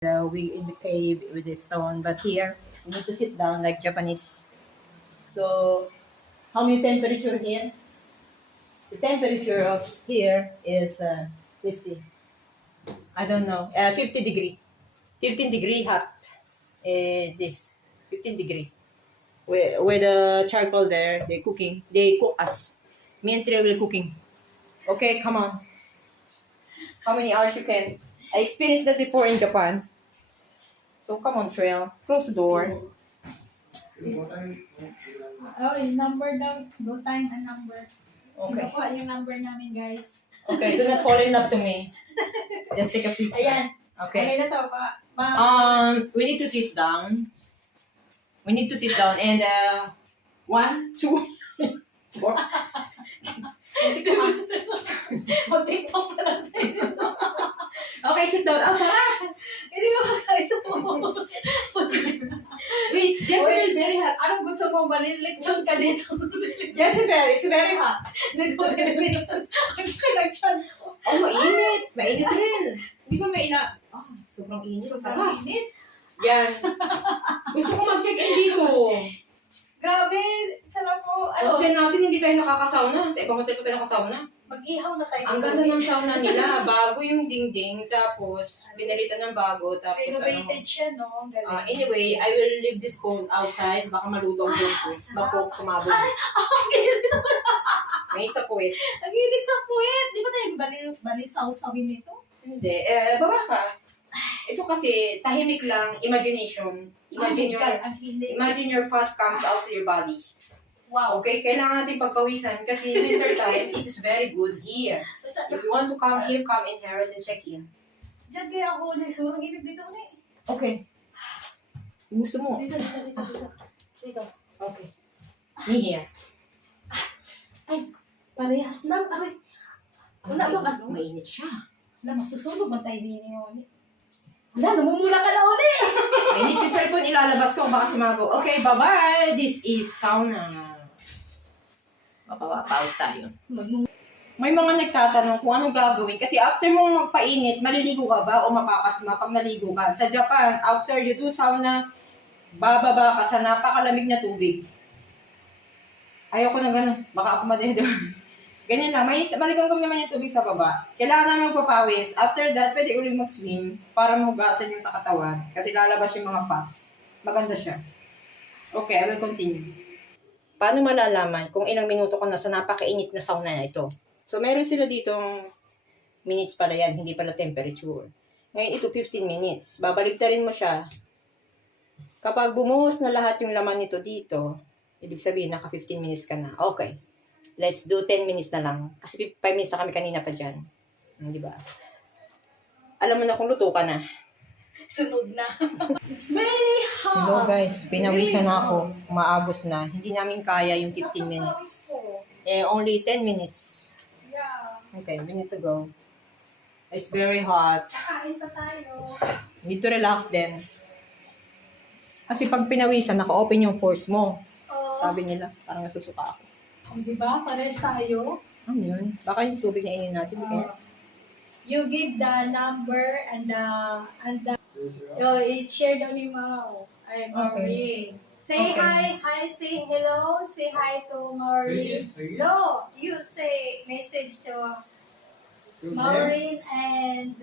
We in the cave with the stone, but here we need to sit down like Japanese. So, how many temperature here? The temperature of here is let's see, I don't know, 50 degree, 15 degree hot. This 15 degree. With the charcoal there, they cook us. Me and Trey will cooking. Okay, come on. How many hours you can? I experienced that before in Japan. So come on, Trail. Close the door. Oh, yung number daw. Go time and number. Okay. Kinukuha yung number namin, guys. Okay, do not fall in love to me. Just take a picture. Ayan. Okay. Okay na to. We need to sit down. We need to sit down and 1, 2, 4. Mag-tiktok pa natin. Okay, sit down. Ang sarap! Hindi mo ito. Wait, Jezebel, very hot. Anong gusto mo? Malilitsyon ka dito. Jezebel, it's very hot. Hindi mo malilitsyon. Ang kinagtsyon ko. Oh, mainit. Mainit rin. Hindi ba sobrang init. Sobrang init. Yan. Gusto ko mag-check-in dito. Grabe. Sarap po. So, hotel natin hindi tayo nakakasauna. Sa ibang hotel pa tayo nakasauna. Mag-ihaw na tayo. Ang ganda ng sauna nila. Bago yung dingding. Tapos, binalitan ng bago. Tapos, renovated siya, no? Galing. Anyway, I will leave this bowl outside. Baka malutong yung po. Bako, sumabog. Ang gilid naman. May sa puwet. Ang gilid sa puwet. Di ba tayo balisaw-sawin nito? Hindi. Baba ka. Ito kasi, tahimik lang, imagination. Imagine your fat comes out to your body. Wow. Okay, kailangan natin pagpawisan kasi winter time, it is very good here. If you want to come here, come in Harris and check in. Diyan kaya ako ulit. Surang init dito ulit. Okay. Gusto mo? Dito. Dito. Okay. Me here. Ay, parehas lang. Aray. Wala bang ano? Mainit siya. Wala, masusunog man tayo din yun. Wala, namumula ka na ulit. Mainit yung cellphone, ilalabas ko baka sumago. Okay, bye-bye. This is sauna. Pause tayo. May mga nagtatanong kung anong gagawin. Kasi after mong magpainit, maliligo ka ba o mapapasma pag naligo ka? Sa Japan, after you do sauna, bababa ka sa napakalamig na tubig. Ayoko na ganun. Baka ako madendo. Ganyan lang. Maligang naman yung tubig sa baba. Kailangan namin magpapawis. After that, pwede ulit mag-swim para mahugasan yung sa katawan. Kasi lalabas yung mga fats. Maganda siya. Okay, I will continue. Paano malalaman kung ilang minuto ka na sa napakainit na sauna na ito? So, meron sila ditong minutes pala yan, hindi pala temperature. Ngayon, ito 15 minutes. Babaligtarin mo siya. Kapag bumuhos na lahat yung laman nito dito, ibig sabihin, naka 15 minutes ka na. Okay. Let's do 10 minutes na lang. Kasi 5 minutes na kami kanina pa dyan. Di ba? Alam mo na kung luto ka na. Sunog na. It's very hot. Hello guys, pinawisan na ako. Umaagos na. Hindi namin kaya yung 15 minutes. Only 10 minutes. Yeah. Okay, we need to go. It's very hot. Kain pa tayo. Need to relax din. Kasi pag pinawisan, naka-open yung force mo. Sabi nila, parang nasusuka ako. Di ba? Pares tayo. Ano yun? Baka yung tubig na inin natin. You give the number and the share daw ni Mau. Ay, Maureen. Say Okay. hi, say hello, say hi to Maureen. No, you say message to Maureen and